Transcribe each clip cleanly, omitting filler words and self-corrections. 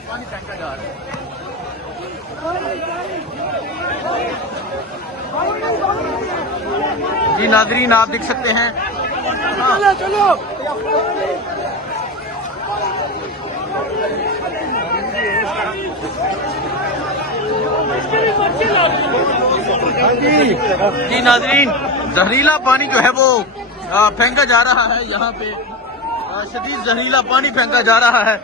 पानी फेंका जा रहा है। जी नाजरीन आप देख सकते हैं, चलो जी नाजरीन जहरीला पानी जो है वो फेंका जा रहा है। यहाँ पे शदीद जहरीला पानी फेंका जा रहा है।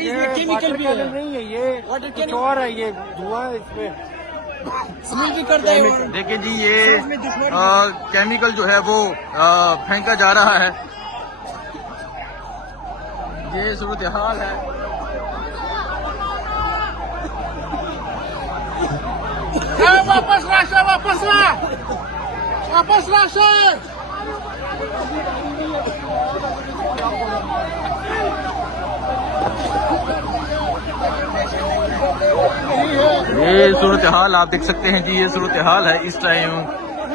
ये केमिकल भी नहीं है, ये कुछ और है, ये धुआं है, इसमें स्मेल भी करता है। देखिए जी ये केमिकल जो है वो फेंका जा रहा है। ये सूरत हाल है। वापस लाशा, वापस ला, वापस लाशा। ये सूरत हाल आप देख सकते हैं जी, ये सूरत हाल है इस टाइम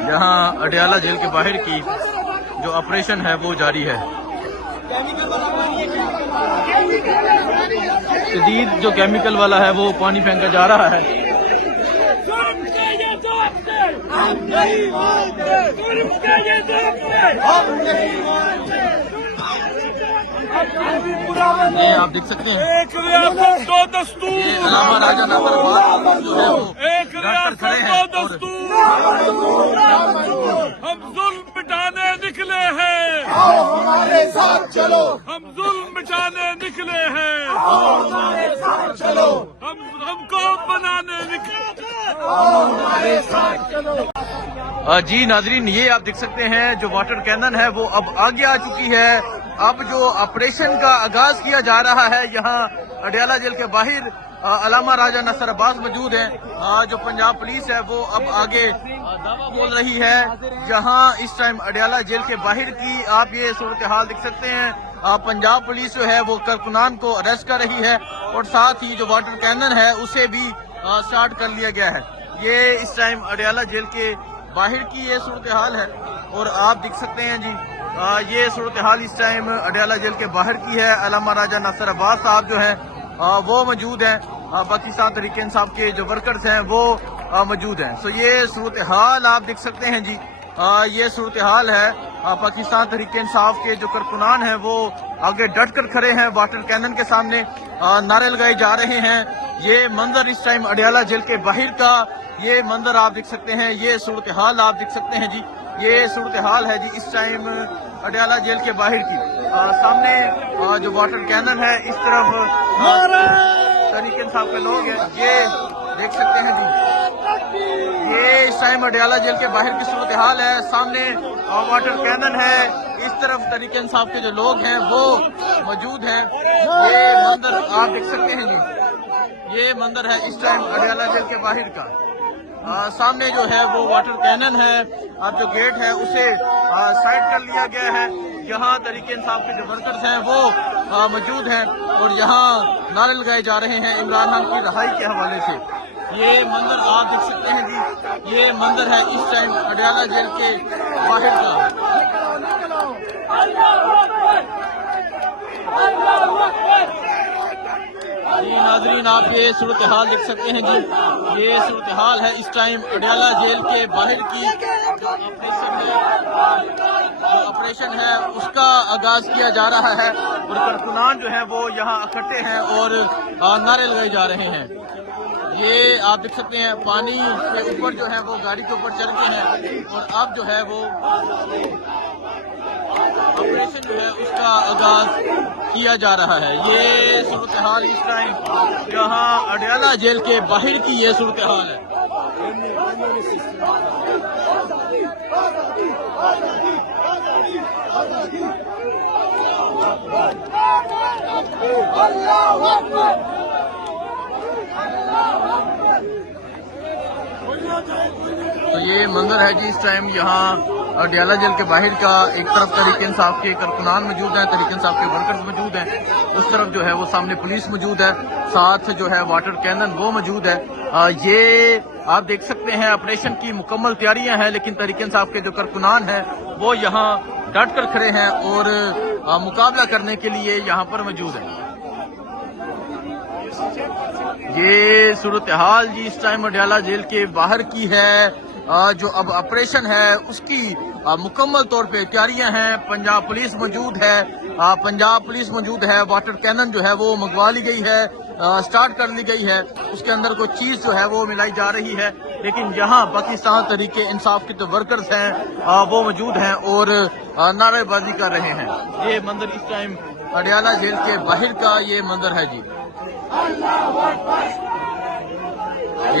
यहाँ अडयाला जेल के बाहर की जो ऑपरेशन है वो जारी है। शदीद जो केमिकल वाला है वो पानी फेंका जा रहा है। ये आप देख सकते हैं, एक रियासत दो दस्तूर, ये अलामा राजा नसर अब्बास जो है वो एक रियासत दो दस्तूर। हम जुल्म मिटाने निकले हैं, आओ हमारे साथ चलो, हम जुल्म मिटाने निकले हैं, आओ हमारे साथ चलो, हमको बनाने निकले हैं, आओ हमारे साथ चलो। जी नाजरीन ये आप देख सकते हैं जो वाटर कैनन है वो अब आगे आ चुकी है। अब जो ऑपरेशन का आगाज किया जा रहा है यहाँ अडयाला जेल के बाहर अलामा राजा नसर अब्बास मौजूद हैं। जो पंजाब पुलिस है वो अब आगे दावा बोल रही है। जहाँ इस टाइम अडयाला जेल के बाहर की आप ये सूरत हाल देख सकते हैं, पंजाब पुलिस जो है वो कारकुनान को अरेस्ट कर रही है और साथ ही जो वाटर कैनन है उसे भी स्टार्ट कर लिया गया है। ये इस टाइम अडयाला जेल के बाहर की ये सूरत हाल है और आप देख सकते हैं जी ये सूरत हाल इस टाइम अडयाला जेल के बाहर की है। अलामा राजा नसर अब्बास साहब जो हैं वो मौजूद हैं, पाकिस्तान तहरीक इंसाफ के जो वर्कर्स हैं वो मौजूद हैं। सो ये सूरत हाल आप देख सकते हैं जी, ये सूरत हाल है। पाकिस्तान तहरीक इंसाफ के जो कारकुनान हैं वो आगे डट कर खड़े हैं, वाटर कैनन के सामने नारे लगाए जा रहे हैं। ये मंजर इस टाइम अडयाला जेल के बाहर का ये मंजर आप देख सकते हैं, ये सूरत हाल आप देख सकते हैं जी, ये सूरत हाल है जी इस टाइम अडयाला जेल के बाहर की। सामने जो वाटर कैनन है, इस तरफ तहरीक इंसाफ के लोग हैं, ये देख सकते हैं जी, ये इस टाइम अडयाला जेल के बाहर की सूरत हाल है। सामने वाटर कैनन है, इस तरफ तहरीक इंसाफ के जो लोग हैं वो मौजूद हैं। ये मंजर आप देख सकते हैं जी, ये मंजर है इस टाइम अडयाला जेल के बाहर का। सामने जो है वो वाटर कैनन है, अब जो गेट है उसे साइड कर लिया गया है। यहाँ तहरीक इंसाफ के जो वर्कर्स हैं वो मौजूद हैं और यहाँ नारे लगाए जा रहे हैं इमरान खान की रिहाई के हवाले से। ये मंजर आप देख सकते हैं जी, ये मंजर है इस टाइम अडयाला जेल के बाहर का। जी नाजरीन आप ये सूरत हाल देख सकते हैं जी, ये सूरत हाल है इस टाइम अडयाला जेल के बाहर की। जो ऑपरेशन है उसका आगाज किया जा रहा है और कारकुनान जो है वो यहाँ इकट्ठे हैं और नारे लगाए जा रहे हैं। ये आप देख सकते हैं पानी के ऊपर जो है वो गाड़ी के ऊपर चढ़ गए हैं और अब जो है वो ऑपरेशन जो है उसका आगाज किया जा रहा है। ये सूरत हाल इस टाइम यहाँ अडयाला जेल के बाहर की ये सूरत हाल है। तो ये मंजर है जी इस टाइम यहाँ अडयाला जेल के बाहर का। एक तरफ तहरीक इंसाफ के कारकुनान मौजूद हैं, तहरीक इंसाफ के वर्कर्स मौजूद हैं, उस तरफ जो है वो सामने पुलिस मौजूद है, साथ जो है वाटर कैनन वो मौजूद है। ये आप देख सकते हैं ऑपरेशन की मुकम्मल तैयारियां हैं, लेकिन तहरीक इंसाफ के जो कारकुनान हैं वो यहाँ डट कर खड़े हैं और मुकाबला करने के लिए यहाँ पर मौजूद हैं। ये सूरत हाल जी इस टाइम अडयाला जेल के बाहर की है। जो अब ऑपरेशन है उसकी मुकम्मल तौर पे तैयारियां हैं। पंजाब पुलिस मौजूद है, वाटर कैनन जो है वो मंगवा ली गई है, स्टार्ट कर ली गई है। उसके अंदर कोई चीज जो है वो मिलाई जा रही है, लेकिन यहाँ पाकिस्तान तहरीके इंसाफ के जो वर्कर्स हैं वो मौजूद हैं और नारेबाजी कर रहे हैं। ये मंजर इस टाइम अडयाला जेल के बाहर का ये मंजर है जी।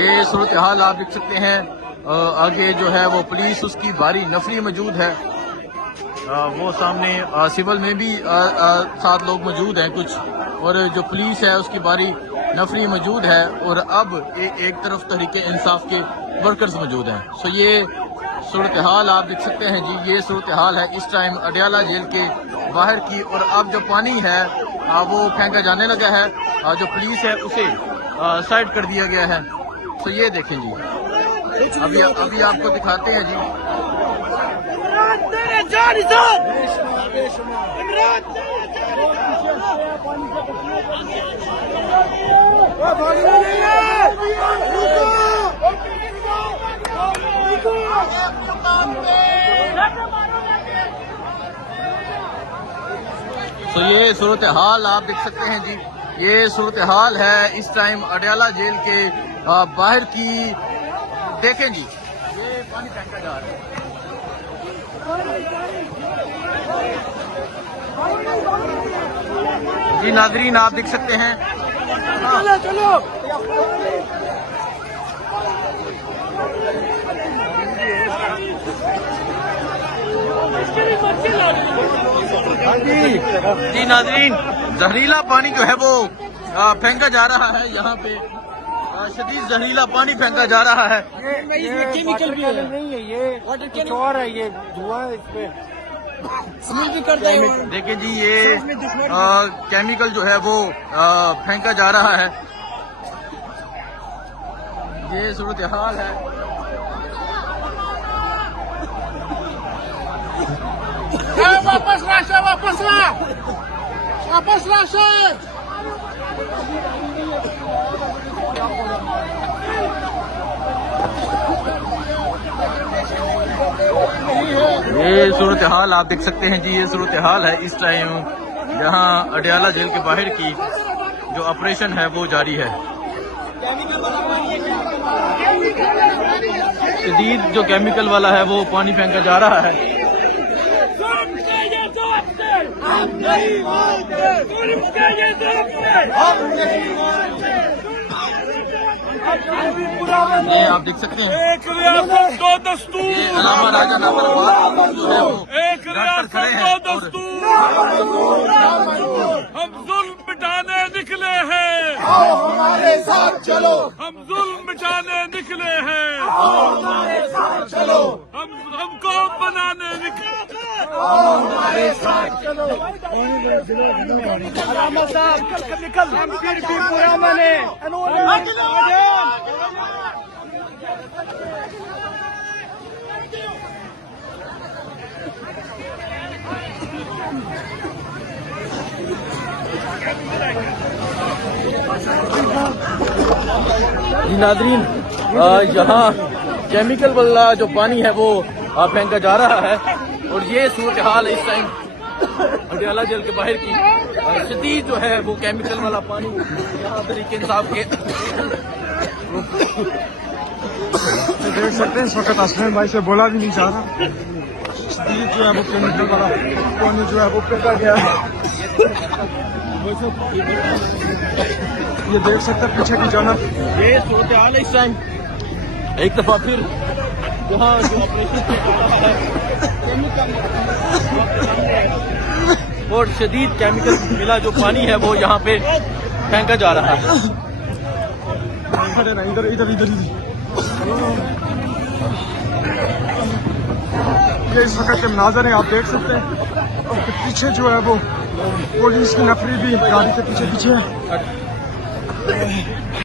ये सूरत हाल आप देख सकते हैं। आगे जो है वो पुलिस उसकी भारी नफरी मौजूद है। वो सामने सिविल में भी 7 लोग मौजूद हैं कुछ, और जो पुलिस है उसकी भारी नफरी मौजूद है। और अब एक तरफ तहरीके इंसाफ के वर्कर्स मौजूद हैं। सो ये सूरत हाल आप देख सकते हैं जी। ये सूरत हाल है इस टाइम अडयाला जेल के बाहर की। और अब जो पानी है वो फेंका जाने लगा है। जो पुलिस है उसे साइड कर दिया गया है। तो ये देखें जी, अभी आपको दिखाते हैं जी। तो ये सूरत हाल आप देख सकते हैं जी। ये सूरत हाल है इस टाइम अडयाला जेल के बाहर की। देखें जी, ये पानी फेंका जा रहा है। जी नाजरीन आप देख सकते हैं। चलो जी नाजरीन, जहरीला पानी जो है वो फेंका जा रहा है। यहाँ पे शदीद जहरीला पानी फेंका जा रहा है। ये केमिकल भी नहीं है, ये कुछ और है, ये धुआं इसमें स्मेल भी करता है। देखिए जी, ये केमिकल जो है वो फेंका जा रहा है। ये सूरत हाल है। वापस ला, वापस ला, वापस ला शेर। ये सूरत हाल आप देख सकते हैं जी। ये सूरत हाल है इस टाइम यहाँ अडयाला जेल के बाहर की। जो ऑपरेशन है वो जारी है। शदीद जो केमिकल वाला है वो पानी फेंका जा रहा है। ये आप देख सकते हैं। एक रियासत दो दस्तूर, ये अलामा राजा नंबर जो है वो एक रियासत दो दस्तूर। हम जुल्म मिटाने निकले हैं, आओ हमारे साथ चलो, हम जुल्म मिटाने निकले हैं, आओ हमारे साथ चलो, हमको बनाने निकले हैं। आओ हमारे साथ चलो। जी नाजरीन, यहाँ केमिकल वाला जो पानी है वो फेंका जा रहा है। और ये सूरत हाल है इस टाइम अडयाला जेल के बाहर की। शदीद जो है वो केमिकल वाला पानी यहाँ तरीके इंसाफ के देख सकते हैं। इस वक्त असलम भाई से बोला भी नहीं जा रहा। शदीद जो है वो केमिकल वाला पानी जो है वो फेंका गया है। ये देख सकते हैं पीछे की जानब। ये सूरत हाल है इस टाइम। एक दफा फिर यहाँ जो ऑपरेशन और शदीद केमिकल मिला जो पानी है वो यहाँ पे फेंका जा रहा है। इधर इधर इधर ये इस वक्त के मनाज़र हैं, आप देख सकते हैं। और पीछे जो है वो पुलिस की नफरी भी गाड़ी के पीछे पीछे है।